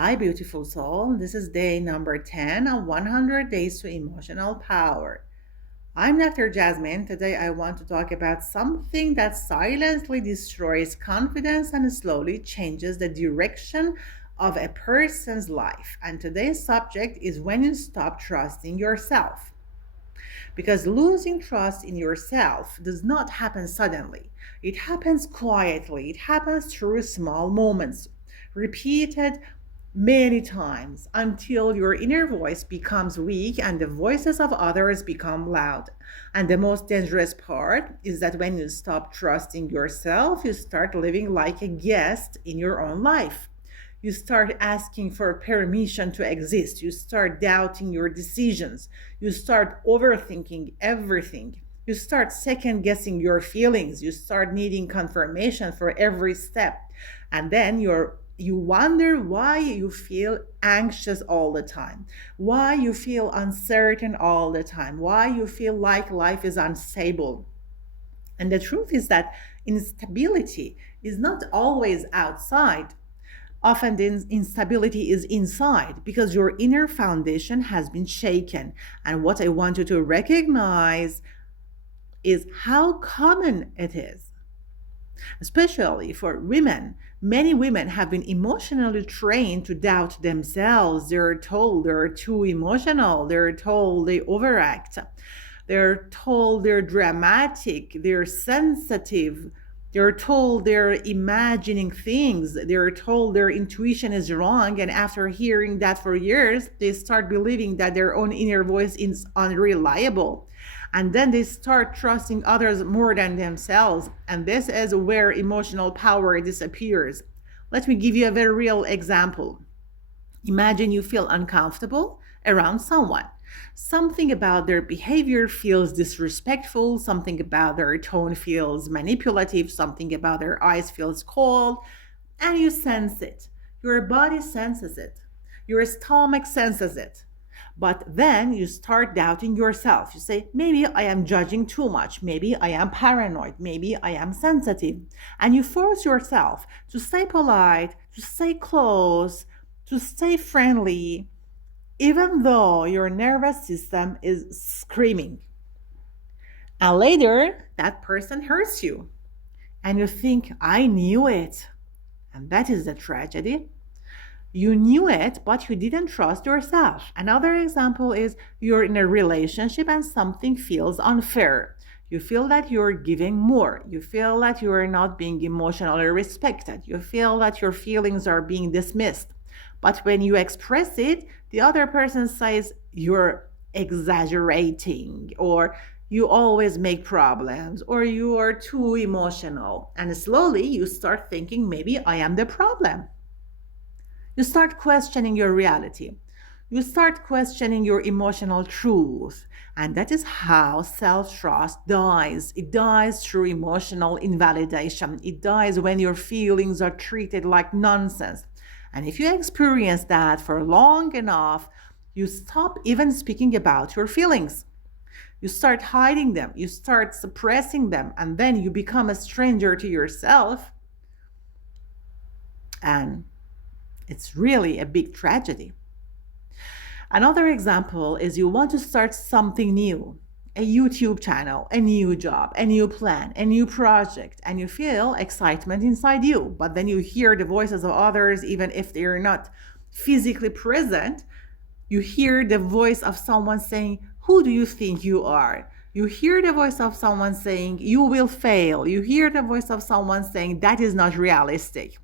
Hi, beautiful soul. This is day number 10 of 100 Days to Emotional Power. I'm Dr. Jasmine. Today, I want to talk about something that silently destroys confidence and slowly changes the direction of a person's life. And today's subject is when you stop trusting yourself. Because losing trust in yourself does not happen suddenly, it happens quietly, it happens through small moments, repeated many times until your inner voice becomes weak and the voices of others become loud. And the most dangerous part is that when you stop trusting yourself, you start living like a guest in your own life. You start asking for permission to exist. You start doubting your decisions. You start overthinking everything. You start second guessing your feelings. You start needing confirmation for every step. And then you wonder why you feel anxious all the time, why you feel uncertain all the time, why you feel like life is unstable. And the truth is that instability is not always outside. Often the instability is inside because your inner foundation has been shaken. And what I want you to recognize is how common it is, especially for women. Many women have been emotionally trained to doubt themselves. They're told they're too emotional, they're told they overact, they're told they're dramatic, they're sensitive. They're told they're imagining things. They're told their intuition is wrong. And after hearing that for years, they start believing that their own inner voice is unreliable. And then they start trusting others more than themselves. And this is where emotional power disappears. Let me give you a very real example. Imagine you feel uncomfortable around someone. Something about their behavior feels disrespectful, something about their tone feels manipulative, something about their eyes feels cold, and you sense it. Your body senses it. Your stomach senses it. But then you start doubting yourself. You say, maybe I am judging too much. Maybe I am paranoid. Maybe I am sensitive. And you force yourself to stay polite, to stay close, to stay friendly, even though your nervous system is screaming. And later, that person hurts you. And you think, I knew it. And that is the tragedy. You knew it, but you didn't trust yourself. Another example is you're in a relationship and something feels unfair. You feel that you're giving more. You feel that you are not being emotionally respected. You feel that your feelings are being dismissed. But when you express it, the other person says you're exaggerating, or you always make problems, or you are too emotional. And slowly you start thinking, maybe I am the problem. You start questioning your reality. You start questioning your emotional truth. And that is how self trust dies. It dies through emotional invalidation. It dies when your feelings are treated like nonsense. And if you experience that for long enough, you stop even speaking about your feelings. You start hiding them, you start suppressing them, and then you become a stranger to yourself. And it's really a big tragedy. Another example is you want to start something new, a YouTube channel, a new job, a new plan, a new project, and you feel excitement inside you. But then you hear the voices of others, even if they're not physically present. You hear the voice of someone saying, who do you think you are? You hear the voice of someone saying, you will fail. You hear the voice of someone saying, that is not realistic.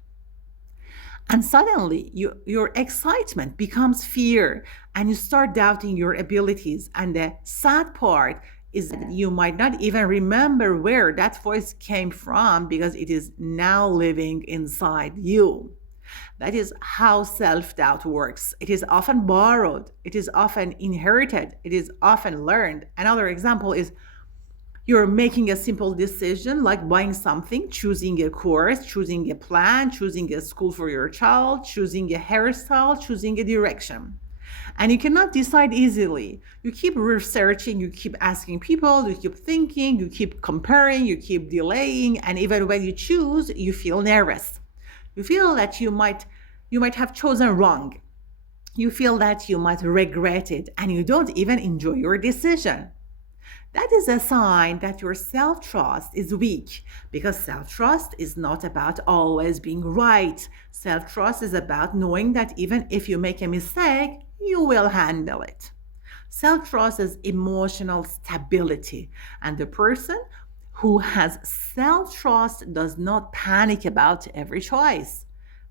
And suddenly, your excitement becomes fear and you start doubting your abilities. And the sad part is that you might not even remember where that voice came from because it is now living inside you. That is how self doubt works. It is often borrowed, it is often inherited, it is often learned. Another example is you're making a simple decision like buying something, choosing a course, choosing a plan, choosing a school for your child, choosing a hairstyle, choosing a direction. And you cannot decide easily. You keep researching, you keep asking people, you keep thinking, you keep comparing, you keep delaying. And even when you choose, you feel nervous. You feel that you might You might have chosen wrong. You feel that you might regret it and you don't even enjoy your decision. That is a sign that your self trust is weak because self trust is not about always being right. Self trust is about knowing that even if you make a mistake, you will handle it. Self trust is emotional stability, and the person who has self trust does not panic about every choice.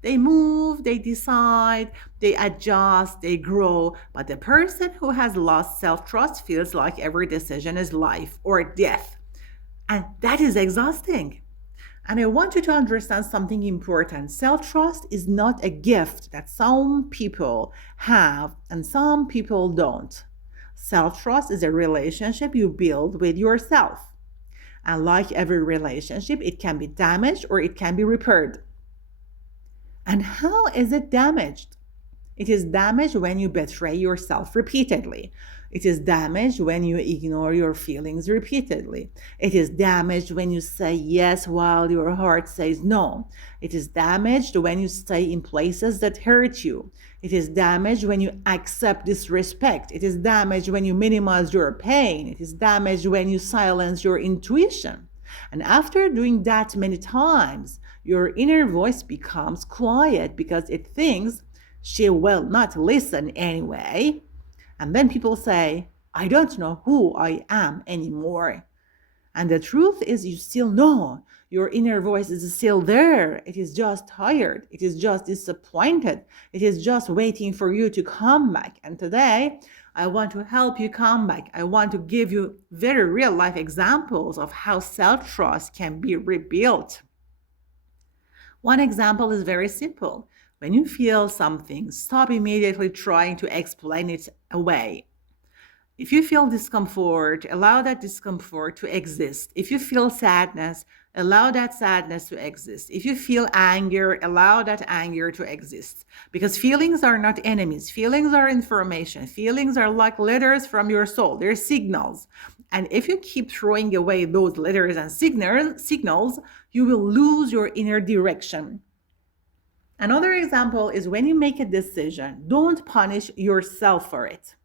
They move, they decide, they adjust, they grow. But the person who has lost self trust feels like every decision is life or death. And that is exhausting. And I want you to understand something important. Self trust is not a gift that some people have and some people don't. Self trust is a relationship you build with yourself. And like every relationship, it can be damaged or it can be repaired. And how is it damaged? It is damaged when you betray yourself repeatedly. It is damaged when you ignore your feelings repeatedly. It is damaged when you say yes while your heart says no. It is damaged when you stay in places that hurt you. It is damaged when you accept disrespect. It is damaged when you minimize your pain. It is damaged when you silence your intuition. And after doing that many times, your inner voice becomes quiet because it thinks she will not listen anyway. And then people say, I don't know who I am anymore. And the truth is, you still know. Your inner voice is still there. It is just tired. It is just disappointed. It is just waiting for you to come back. And today, I want to help you come back. I want to give you very real life examples of how self trust can be rebuilt. One example is very simple. When you feel something, stop immediately trying to explain it away. If you feel discomfort, allow that discomfort to exist. If you feel sadness, allow that sadness to exist. If you feel anger, allow that anger to exist. Because feelings are not enemies. Feelings are information. Feelings are like letters from your soul. They're signals. And if you keep throwing away those letters and signals, you will lose your inner direction. Another example is when you make a decision, don't punish yourself for it.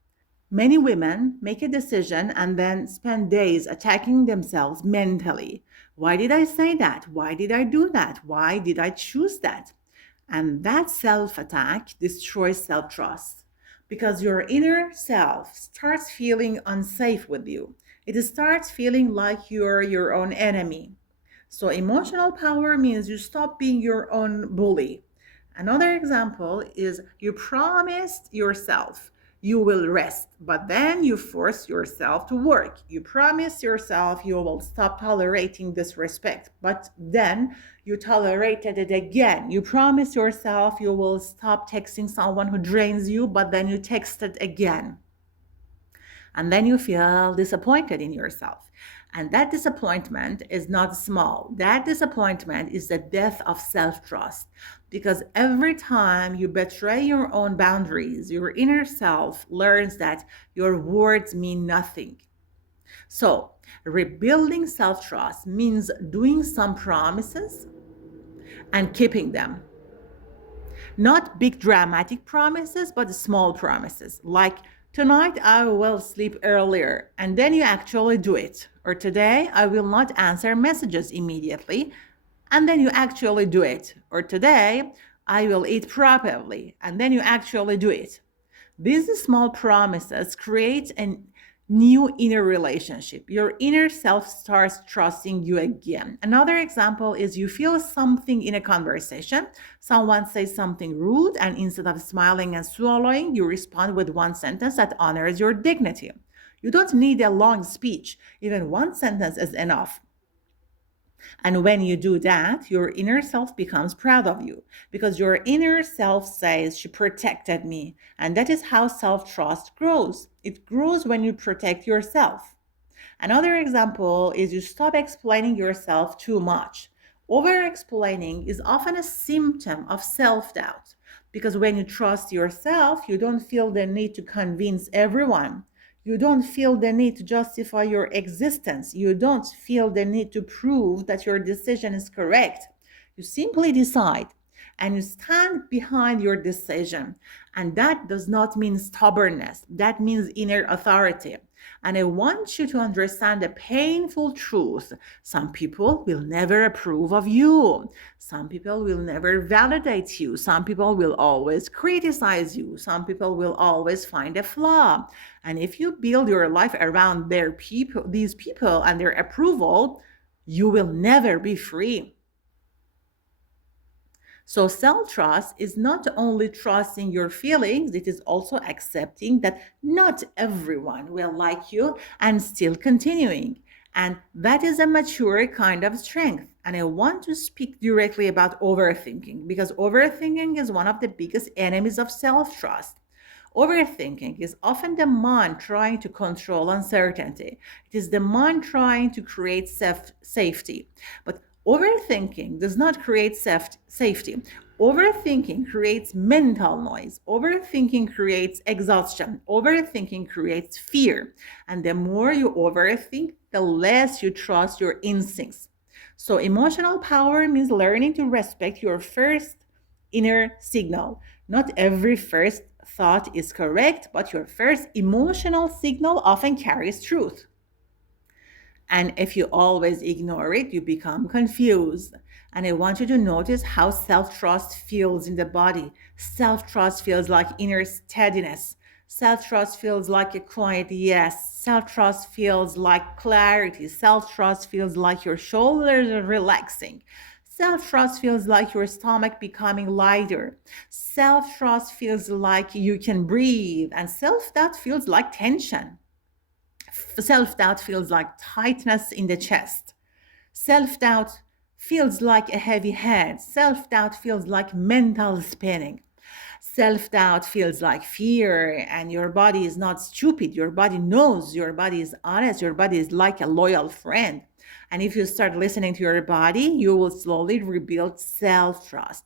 Many women make a decision and then spend days attacking themselves mentally. Why did I say that? Why did I do that? Why did I choose that? And that self attack destroys self trust because your inner self starts feeling unsafe with you. It starts feeling like you're your own enemy. So, emotional power means you stop being your own bully. Another example is you promised yourself you will rest, but then you force yourself to work. You promise yourself you will stop tolerating disrespect, but then you tolerated it again. You promise yourself you will stop texting someone who drains you, but then you texted again. And then you feel disappointed in yourself. And that disappointment is not small. That disappointment is the death of self trust. Because every time you betray your own boundaries, your inner self learns that your words mean nothing. So, rebuilding self trust means doing some promises and keeping them. Not big dramatic promises, but small promises like tonight I will sleep earlier, and then you actually do it. Or today I will not answer messages immediately, and then you actually do it. Or today I will eat properly, and then you actually do it. These small promises create a new inner relationship. Your inner self starts trusting you again. Another example is you feel something in a conversation. Someone says something rude, and instead of smiling and swallowing, you respond with one sentence that honors your dignity. You don't need a long speech, even one sentence is enough. And when you do that, your inner self becomes proud of you because your inner self says, she protected me. And that is how self trust grows. It grows when you protect yourself. Another example is you stop explaining yourself too much. Over explaining is often a symptom of self doubt because when you trust yourself, you don't feel the need to convince everyone. You don't feel the need to justify your existence. You don't feel the need to prove that your decision is correct. You simply decide. and you stand behind your decision. And that does not mean stubbornness, that means inner authority. And I want you to understand the painful truth. Some people will never approve of you. Some people will never validate you. Some people will always criticize you. Some people will always find a flaw. And if you build your life around these people and their approval, you will never be free. So, self trust is not only trusting your feelings, it is also accepting that not everyone will like you and still continuing. And that is a mature kind of strength. And I want to speak directly about overthinking because overthinking is one of the biggest enemies of self trust. Overthinking is often the mind trying to control uncertainty. It is the mind trying to create safety. But overthinking does not create safety. Overthinking creates mental noise. Overthinking creates exhaustion. Overthinking creates fear. And the more you overthink, the less you trust your instincts. So, emotional power means learning to respect your first inner signal. Not every first thought is correct, but your first emotional signal often carries truth. And if you always ignore it, you become confused. And I want you to notice how self trust feels in the body. Self trust feels like inner steadiness. Self trust feels like a quiet yes. Self trust feels like clarity. Self trust feels like your shoulders are relaxing. Self trust feels like your stomach becoming lighter. Self trust feels like you can breathe. And self doubt feels like tension. Self doubt feels like tightness in the chest. Self doubt feels like a heavy head. Self doubt feels like mental spinning. Self doubt feels like fear, and your body is not stupid. Your body knows, your body is honest, your body is like a loyal friend. And if you start listening to your body, you will slowly rebuild self trust.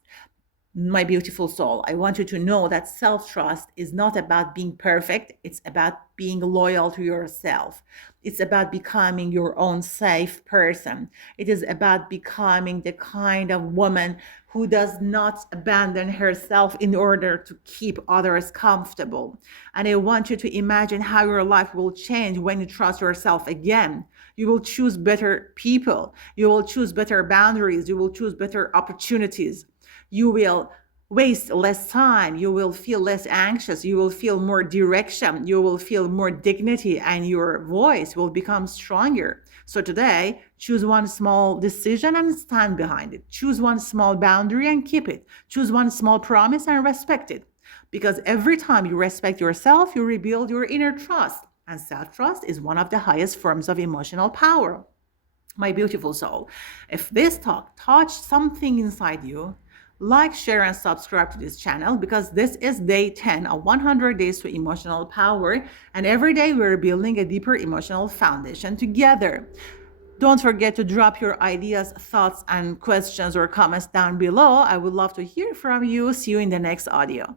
My beautiful soul, I want you to know that self trust is not about being perfect. It's about being loyal to yourself. It's about becoming your own safe person. It is about becoming the kind of woman who does not abandon herself in order to keep others comfortable. And I want you to imagine how your life will change when you trust yourself again. You will choose better people. You will choose better boundaries. You will choose better opportunities. You will waste less time. You will feel less anxious. You will feel more direction. You will feel more dignity, and your voice will become stronger. So today, choose one small decision and stand behind it. Choose one small boundary and keep it. Choose one small promise and respect it. Because every time you respect yourself, you rebuild your inner trust. And self trust is one of the highest forms of emotional power. My beautiful soul, if this talk touched something inside you, like, share, and subscribe to this channel because this is day 10 of 100 days to emotional power. And every day we're building a deeper emotional foundation together. Don't forget to drop your ideas, thoughts, and questions or comments down below. I would love to hear from you. See you in the next audio.